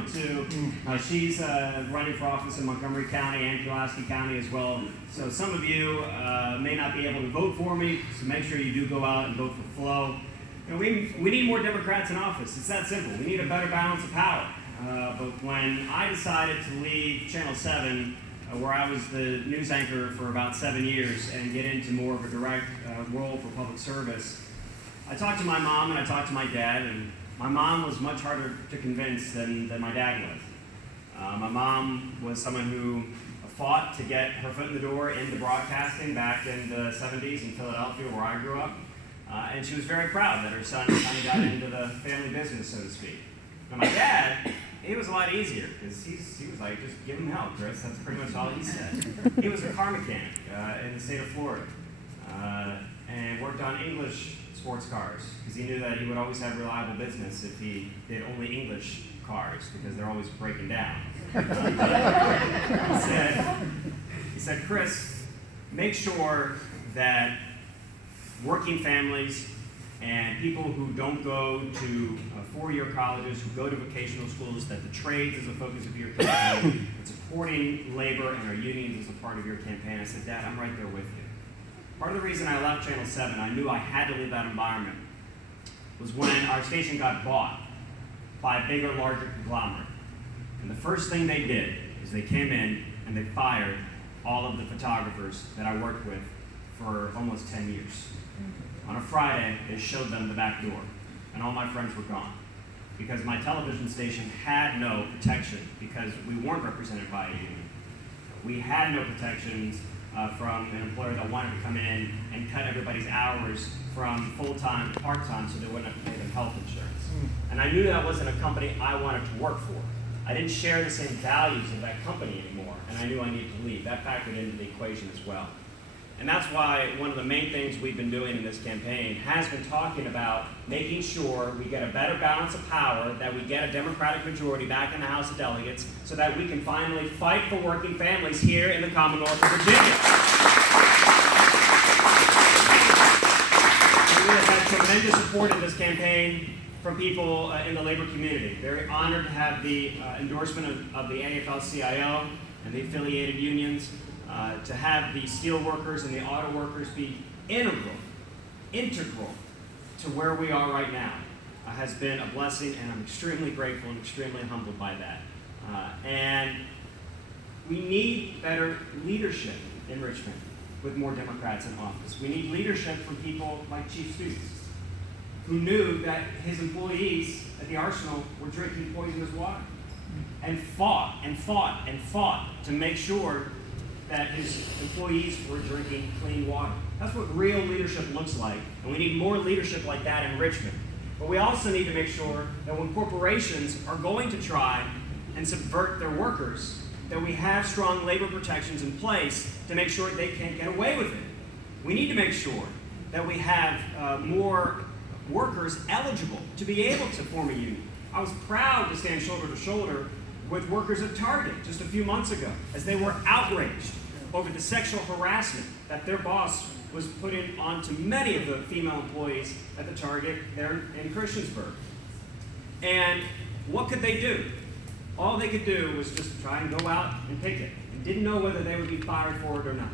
on too. She's running for office in Montgomery County and Pulaski County as well. So some of you may not be able to vote for me, so make sure you do go out and vote for Flo. You know, we need more Democrats in office. It's that simple. We need a better balance of power. But when I decided to leave Channel 7, where I was the news anchor for about 7 years, and get into more of a direct role for public service, I talked to my mom and I talked to my dad, and my mom was much harder to convince than my dad was. My mom was someone who fought to get her foot in the door into broadcasting back in the 70s in Philadelphia, where I grew up. And she was very proud that her son kind of got into the family business, so to speak. Now my dad, it was a lot easier, because he was like, just give him help, Chris. That's pretty much all he said. He was a car mechanic in the state of Florida, and worked on English sports cars, because he knew that he would always have reliable business if he did only English cars, because they're always breaking down. He said, Chris, make sure that working families and people who don't go to four-year colleges, who go to vocational schools, that the trades is a focus of your campaign, that supporting labor and our unions is a part of your campaign. I said, Dad, I'm right there with you. Part of the reason I left Channel 7, I knew I had to leave that environment, was when our station got bought by a bigger, larger conglomerate. And the first thing they did is they came in and they fired all of the photographers that I worked with for almost 10 years. On a Friday, they showed them the back door, and all my friends were gone, because my television station had no protection, because we weren't represented by a union. We had no protections from an employer that wanted to come in and cut everybody's hours from full-time to part-time so they wouldn't have to pay them health insurance. And I knew that wasn't a company I wanted to work for. I didn't share the same values of that company anymore, and I knew I needed to leave. That factored into the equation as well. And that's why one of the main things we've been doing in this campaign has been talking about making sure we get a better balance of power, that we get a Democratic majority back in the House of Delegates, so that we can finally fight for working families here in the Commonwealth of Virginia. And we have had tremendous support in this campaign from people in the labor community. Very honored to have the endorsement of the AFL-CIO and the affiliated unions. To have the steel workers and the auto workers be integral to where we are right now has been a blessing, and I'm extremely grateful and extremely humbled by that. And we need better leadership in Richmond with more Democrats in office. We need leadership from people like Chief Stutes, who knew that his employees at the Arsenal were drinking poisonous water, and fought and fought and fought to make sure that his employees were drinking clean water. That's what real leadership looks like, and we need more leadership like that in Richmond. But we also need to make sure that when corporations are going to try and subvert their workers, that we have strong labor protections in place to make sure they can't get away with it. We need to make sure that we have more workers eligible to be able to form a union. I was proud to stand shoulder to shoulder with workers at Target just a few months ago, as they were outraged over the sexual harassment that their boss was putting onto many of the female employees at the Target there in Christiansburg. And what could they do? All they could do was just try and go out and picket, and didn't know whether they would be fired for it or not.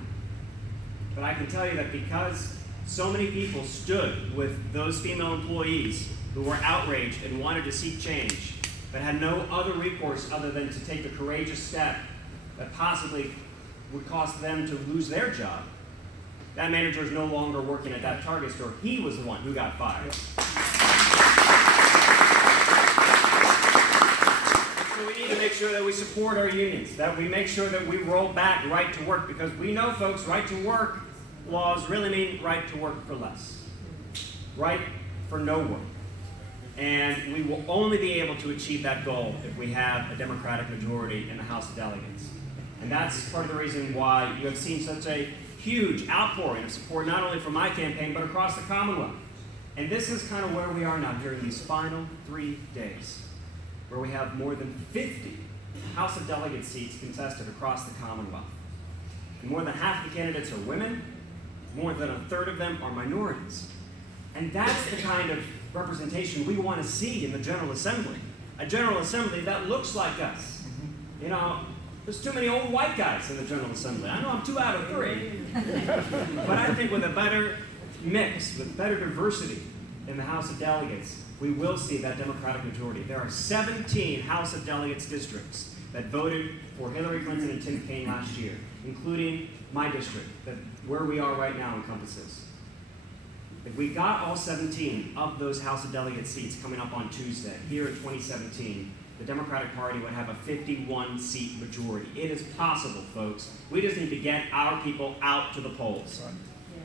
But I can tell you that because so many people stood with those female employees who were outraged and wanted to seek change, but had no other recourse other than to take the courageous step that possibly would cost them to lose their job. That manager is no longer working at that Target store. He was the one who got fired. So we need to make sure that we support our unions, that we make sure that we roll back right to work, because we know, folks, right to work laws really mean right to work for less, right for no work. And we will only be able to achieve that goal if we have a Democratic majority in the House of Delegates. And that's part of the reason why you have seen such a huge outpouring of support, not only from my campaign, but across the Commonwealth. And this is kind of where we are now during these final 3 days, where we have more than 50 House of Delegate seats contested across the Commonwealth. And more than half the candidates are women, more than a third of them are minorities. And that's the kind of representation we want to see in the General Assembly. a General Assembly that looks like us. You know, there's too many old white guys in the General Assembly. I know I'm 2 out of 3. But I think with a better mix, with better diversity in the House of Delegates, we will see that Democratic majority. There are 17 House of Delegates districts that voted for Hillary Clinton and Tim Kaine last year, including my district, that where we are right now encompasses. If we got all 17 of those House of Delegates seats coming up on Tuesday, here in 2017, the Democratic Party would have a 51-seat majority. It is possible, folks. We just need to get our people out to the polls.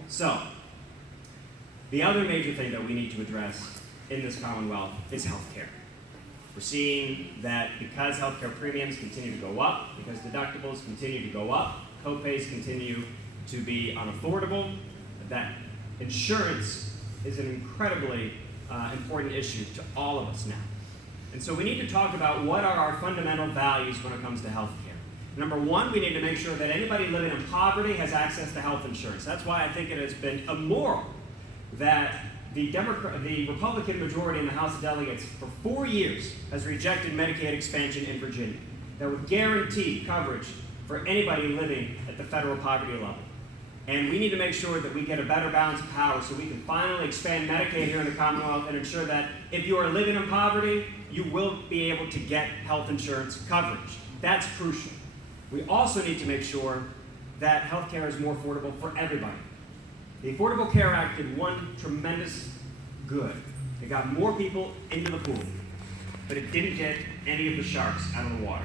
So, the other major thing that we need to address in this Commonwealth is health care. We're seeing that because health care premiums continue to go up, because deductibles continue to go up, co-pays continue to be unaffordable, that insurance is an incredibly important issue to all of us now. And so we need to talk about what are our fundamental values when it comes to health care. Number one, we need to make sure that anybody living in poverty has access to health insurance. That's why I think it has been immoral that the Republican majority in the House of Delegates for 4 years has rejected Medicaid expansion in Virginia that would guarantee coverage for anybody living at the federal poverty level. And we need to make sure that we get a better balance of power so we can finally expand Medicaid here in the Commonwealth and ensure that if you are living in poverty, you will be able to get health insurance coverage. That's crucial. We also need to make sure that health care is more affordable for everybody. The Affordable Care Act did one tremendous good. It got more people into the pool, but it didn't get any of the sharks out of the water.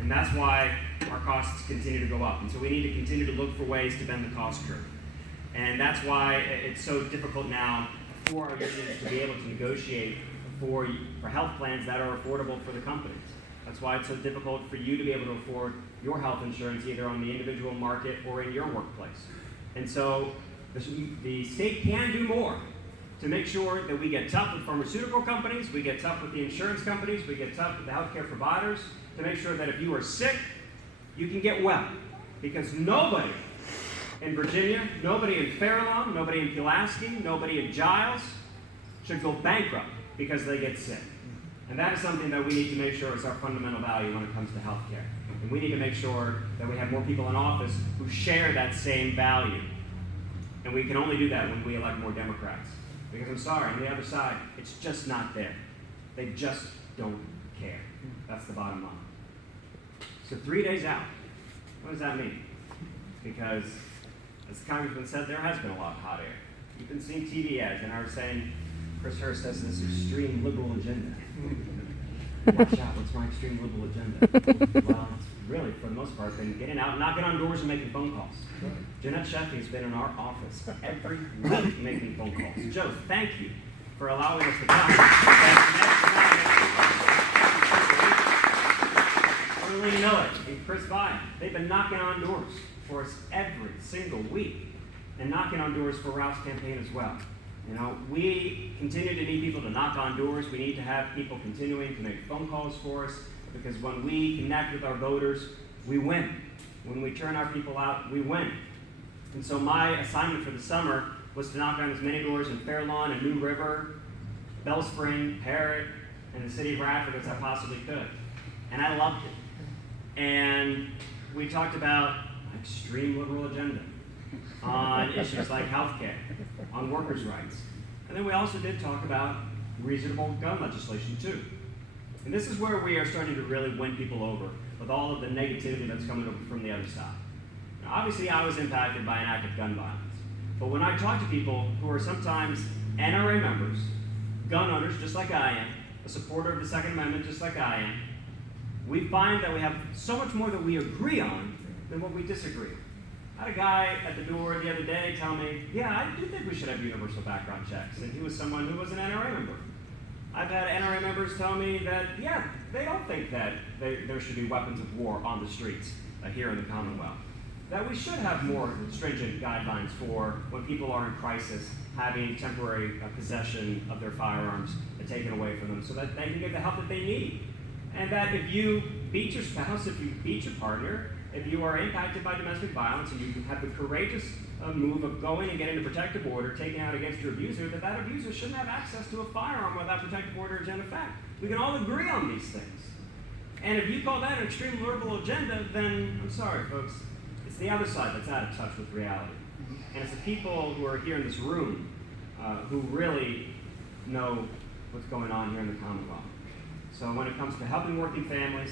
And that's why our costs continue to go up. And so we need to continue to look for ways to bend the cost curve. And that's why it's so difficult now for our unions to be able to negotiate for health plans that are affordable for the companies. That's why it's so difficult for you to be able to afford your health insurance either on the individual market or in your workplace. And so the state can do more to make sure that we get tough with pharmaceutical companies, we get tough with the insurance companies, we get tough with the healthcare providers to make sure that if you are sick, you can get well. Because nobody in Virginia, nobody in Fair Lawn, nobody in Pulaski, nobody in Giles should go bankrupt because they get sick. And that is something that we need to make sure is our fundamental value when it comes to health care. And we need to make sure that we have more people in office who share that same value. And we can only do that when we elect more Democrats. Because I'm sorry, on the other side, it's just not there. They just don't care. That's the bottom line. So 3 days out, what does that mean? Because, as the Congressman said, there has been a lot of hot air. You've been seeing TV ads, and I was saying, Chris Hurst has this extreme liberal agenda. Watch out, what's my extreme liberal agenda? Well, it's really, for the most part, been getting out, knocking on doors and making phone calls. Jeanette Sheffy has been in our office every week making phone calls. Joe, thank you for allowing us to come. Arlene Miller and Chris Vine, they've been knocking on doors for us every single week and knocking on doors for Ralph's campaign as well. You know, we continue to need people to knock on doors. We need to have people continuing to make phone calls for us because when we connect with our voters, we win. When we turn our people out, we win. And so my assignment for the summer was to knock on as many doors in Fair Lawn and New River, Bell Spring, Parrott, and the city of Radford as I possibly could. And I loved it. And we talked about an extreme liberal agenda on issues like health care, on workers' rights. And then we also did talk about reasonable gun legislation too. And this is where we are starting to really win people over with all of the negativity that's coming over from the other side. Now, obviously, I was impacted by an act of gun violence. But when I talk to people who are sometimes NRA members, gun owners just like I am, a supporter of the Second Amendment just like I am, we find that we have so much more that we agree on than what we disagree on. I had a guy at the door the other day tell me, yeah, I do think we should have universal background checks. And he was someone who was an NRA member. I've had NRA members tell me that, yeah, they don't think that there should be weapons of war on the streets here in the Commonwealth. That we should have more stringent guidelines for when people are in crisis, having temporary possession of their firearms taken away from them so that they can get the help that they need. And that if you beat your spouse, if you beat your partner, if you are impacted by domestic violence and you have the courageous move of going and getting a protective order taken out against your abuser, that abuser shouldn't have access to a firearm while that protective order is in effect. We can all agree on these things. And if you call that an extreme liberal agenda, then I'm sorry, folks. It's the other side that's out of touch with reality. And it's the people who are here in this room who really know what's going on here in the Commonwealth. So when it comes to helping working families,